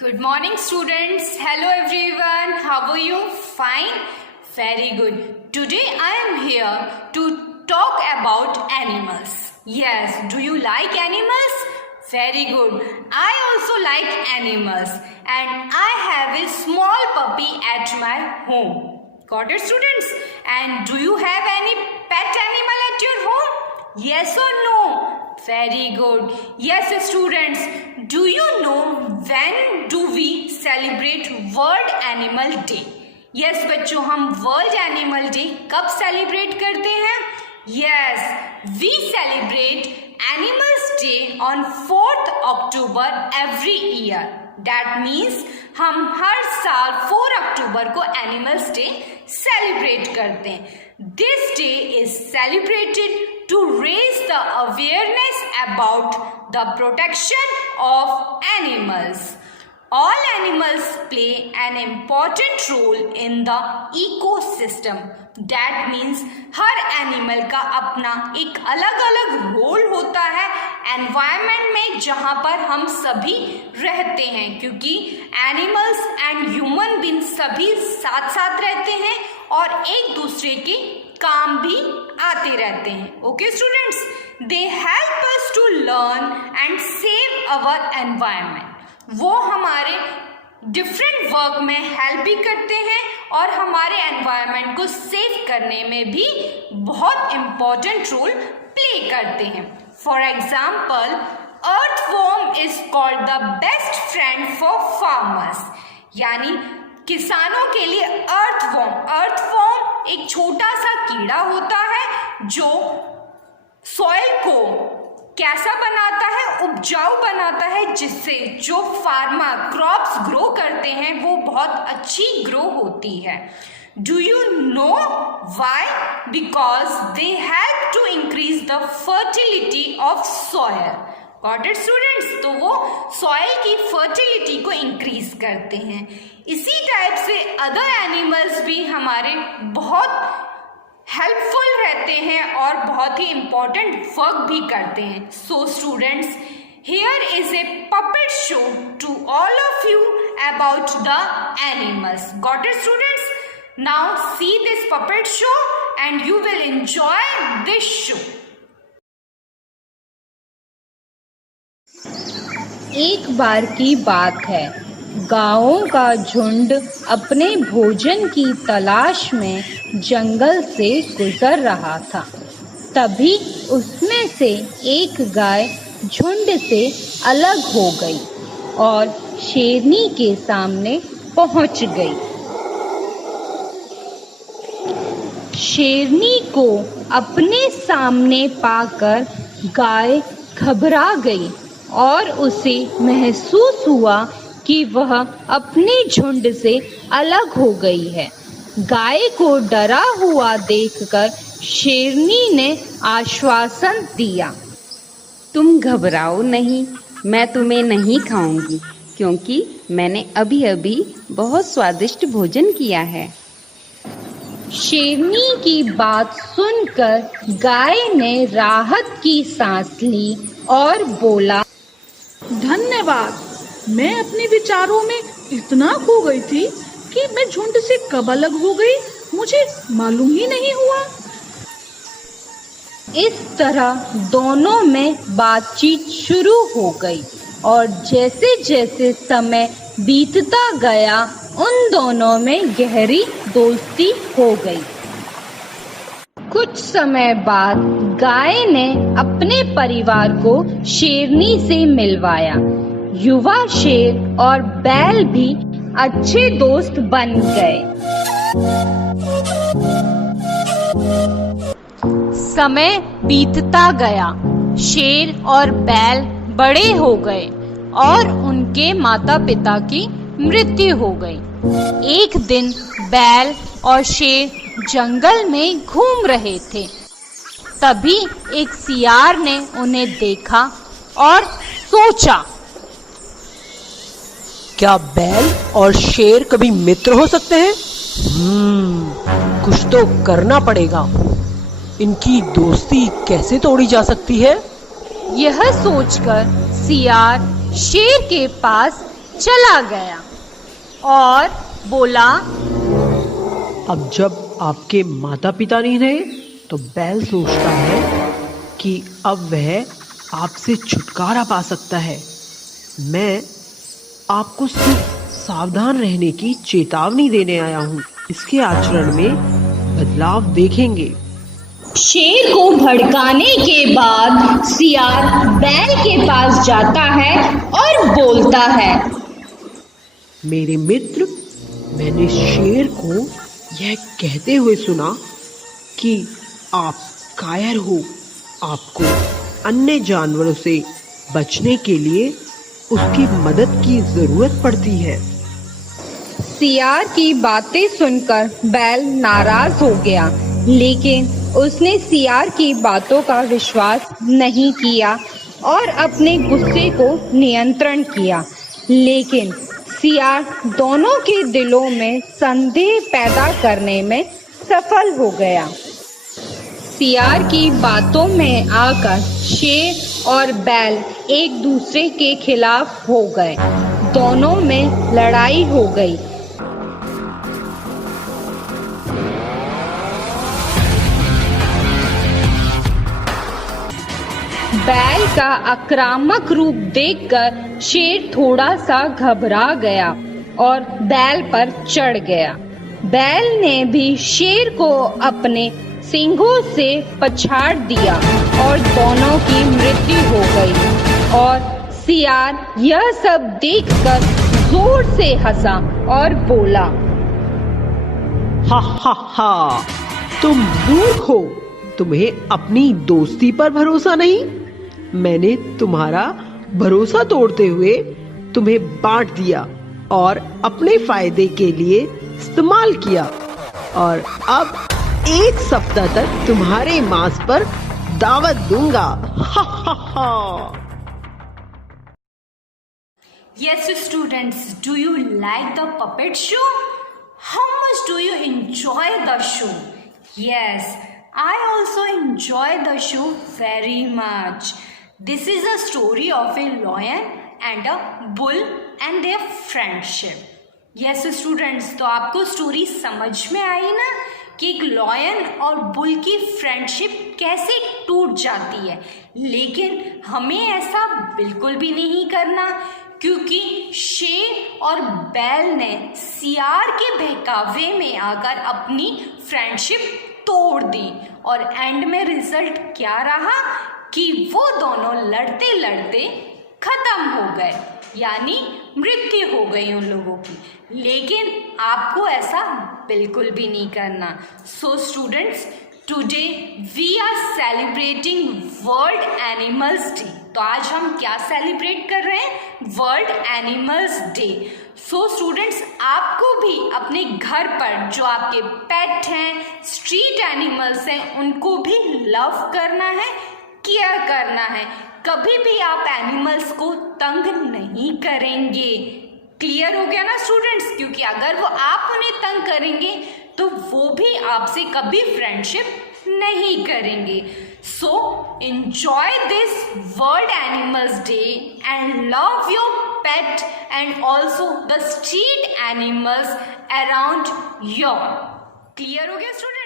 Good morning, students. Hello, everyone. How are you? Fine? Very good. Today I am here to talk about animals. Yes, do you like animals? Very good. I also like animals and I have a small puppy at my home. Got it, students? And do you have any pet animal at your home? Yes or no? Very good. Yes, students. Do you know when do we celebrate World Animal Day? Yes, बच्चों, हम World Animal Day कब celebrate करते हैं? Yes, we celebrate Animals Day on 4th October every year. That means हम हर साल 4 अक्टूबर को Animals Day celebrate करते हैं. This day is celebrated to raise the awareness about the protection of animals. All animals play an important role in the ecosystem. That means her animal का अपना एक अलग अलग रोल होता है एनवायरनमेंट में जहाँ पर हम सभी रहते हैं, क्योंकि एनिमल्स एंड ह्यूमन बीइंग सभी साथ साथ रहते हैं और एक दूसरे के काम भी आते रहते हैं. Okay students, they help us to learn and save our environment. वो हमारे डिफरेंट वर्क में हेल्प भी करते हैं और हमारे एनवायरनमेंट को सेव करने में भी बहुत इम्पोर्टेंट रोल प्ले करते हैं. For example, earthworm is called the best friend for farmers. यानी किसानों के लिए अर्थवॉर्म एक छोटा सा कीड़ा होता है जो सॉइल को कैसा बनाता है, उपजाऊ बनाता है, जिससे जो फार्मर क्रॉप्स ग्रो करते हैं वो बहुत अच्छी ग्रो होती है. Do you know why? Because they help to increase the fertility of soil. Got it students? तो वो सॉइल की फर्टिलिटी को इंक्रीज करते हैं. इसी टाइप से अदर एनिमल्स भी हमारे बहुत हेल्पफुल रहते हैं और बहुत ही इम्पोर्टेंट वर्क भी करते हैं. So students, here is a puppet show to all of you about the animals. Got it students? Now see this puppet show and you will enjoy this show. एक बार की बात है, गायों का झुंड अपने भोजन की तलाश में जंगल से गुजर रहा था. तभी उसमें से एक गाय झुंड से अलग हो गई और शेरनी के सामने पहुंच गई. शेरनी को अपने सामने पाकर गाय घबरा गई और उसे महसूस हुआ कि वह अपने झुंड से अलग हो गई है. गाय को डरा हुआ देखकर शेरनी ने आश्वासन दिया, तुम घबराओ नहीं, मैं तुम्हें नहीं खाऊंगी क्योंकि मैंने अभी अभी बहुत स्वादिष्ट भोजन किया है. शेरनी की बात सुनकर गाय ने राहत की सांस ली और बोला, धन्यवाद. मैं अपने विचारों में इतना खो गई थी कि मैं झुंड से कब अलग हो गई मुझे मालूम ही नहीं हुआ. इस तरह दोनों में बातचीत शुरू हो गई और जैसे जैसे समय बीतता गया उन दोनों में गहरी दोस्ती हो गई. कुछ समय बाद गाय ने अपने परिवार को शेरनी से मिलवाया. युवा शेर और बैल भी अच्छे दोस्त बन गए. समय बीतता गया, शेर और बैल बड़े हो गए और उनके माता पिता की मृत्यु हो गई. एक दिन बैल और शेर जंगल में घूम रहे थे. तभी एक सियार ने उन्हें देखा और सोचा, क्या बैल और शेर कभी मित्र हो सकते हैं? कुछ तो करना पड़ेगा. इनकी दोस्ती कैसे तोड़ी जा सकती है? यह सोचकर सियार शेर के पास चला गया और बोला, अब जब आपके माता पिता नहीं रहे तो बैल सोचता है कि अब वह आपसे छुटकारा पा सकता है। मैं आपको सिर्फ सावधान रहने की चेतावनी देने आया हूँ। इसके आचरण में बदलाव देखेंगे। शेर को भड़काने के बाद सियार बैल के पास जाता है और बोलता है, मेरे मित्र, मैंने शेर को यह कहते हुए सुना कि आप कायर हो। आपको अन्य जानवरों से बचने के लिए उसकी मदद की जरूरत पड़ती है। सियार की बातें सुनकर बैल नाराज हो गया, लेकिन उसने सियार की बातों का विश्वास नहीं किया और अपने गुस्से को नियंत्रण किया। लेकिन सियार दोनों के दिलों में संदेह पैदा करने में सफल हो गया। सियार की बातों में आकर शेर और बैल एक दूसरे के खिलाफ हो गए। दोनों में लड़ाई हो गई। बैल का आक्रामक रूप देखकर शेर थोड़ा सा घबरा गया और बैल पर चढ़ गया। बैल ने भी शेर को अपने सींगों से पछाड़ दिया और दोनों की मृत्यु हो गई। और सियार यह सब देखकर जोर से हंसा और बोला, हा हा हा, तुम मूर्ख हो। तुम्हें अपनी दोस्ती पर भरोसा नहीं। मैंने तुम्हारा भरोसा तोड़ते हुए तुम्हें बांट दिया और अपने फायदे के लिए इस्तेमाल किया, और अब 1 सप्ताह तक तुम्हारे मांस पर दावत दूंगा। हा हा हा। Yes, students, do you like the puppet show? How much do you enjoy the show? Yes, I also enjoy the show very much. This is a story of a lion and a bull and their friendship. Yes, students, तो आपको story समझ में आई ना कि एक lion और bull की friendship कैसे टूट जाती है। लेकिन हमें ऐसा बिल्कुल भी नहीं करना, क्योंकि शेर और बैल ने सियार के बहकावे में आकर अपनी फ्रेंडशिप तोड़ दी और एंड में रिजल्ट क्या रहा कि वो दोनों लड़ते लड़ते खत्म हो गए, यानी मृत्यु हो गई उन लोगों की। लेकिन आपको ऐसा बिल्कुल भी नहीं करना। So students, today we are celebrating world animals day. तो आज हम क्या सेलिब्रेट कर रहे हैं? World animals day. So students, आपको भी अपने घर पर जो आपके पेट हैं, स्ट्रीट एनिमल्स हैं, उनको भी लव करना है, केयर करना है। कभी भी आप एनिमल्स को तंग नहीं करेंगे। क्लियर हो गया ना स्टूडेंट्स? क्योंकि अगर वो आप उन्हें तंग करेंगे तो वो भी आपसे कभी फ्रेंडशिप नहीं करेंगे। So enjoy this world animals day and love your pet and also the street animals around your. Clear हो गया स्टूडेंट?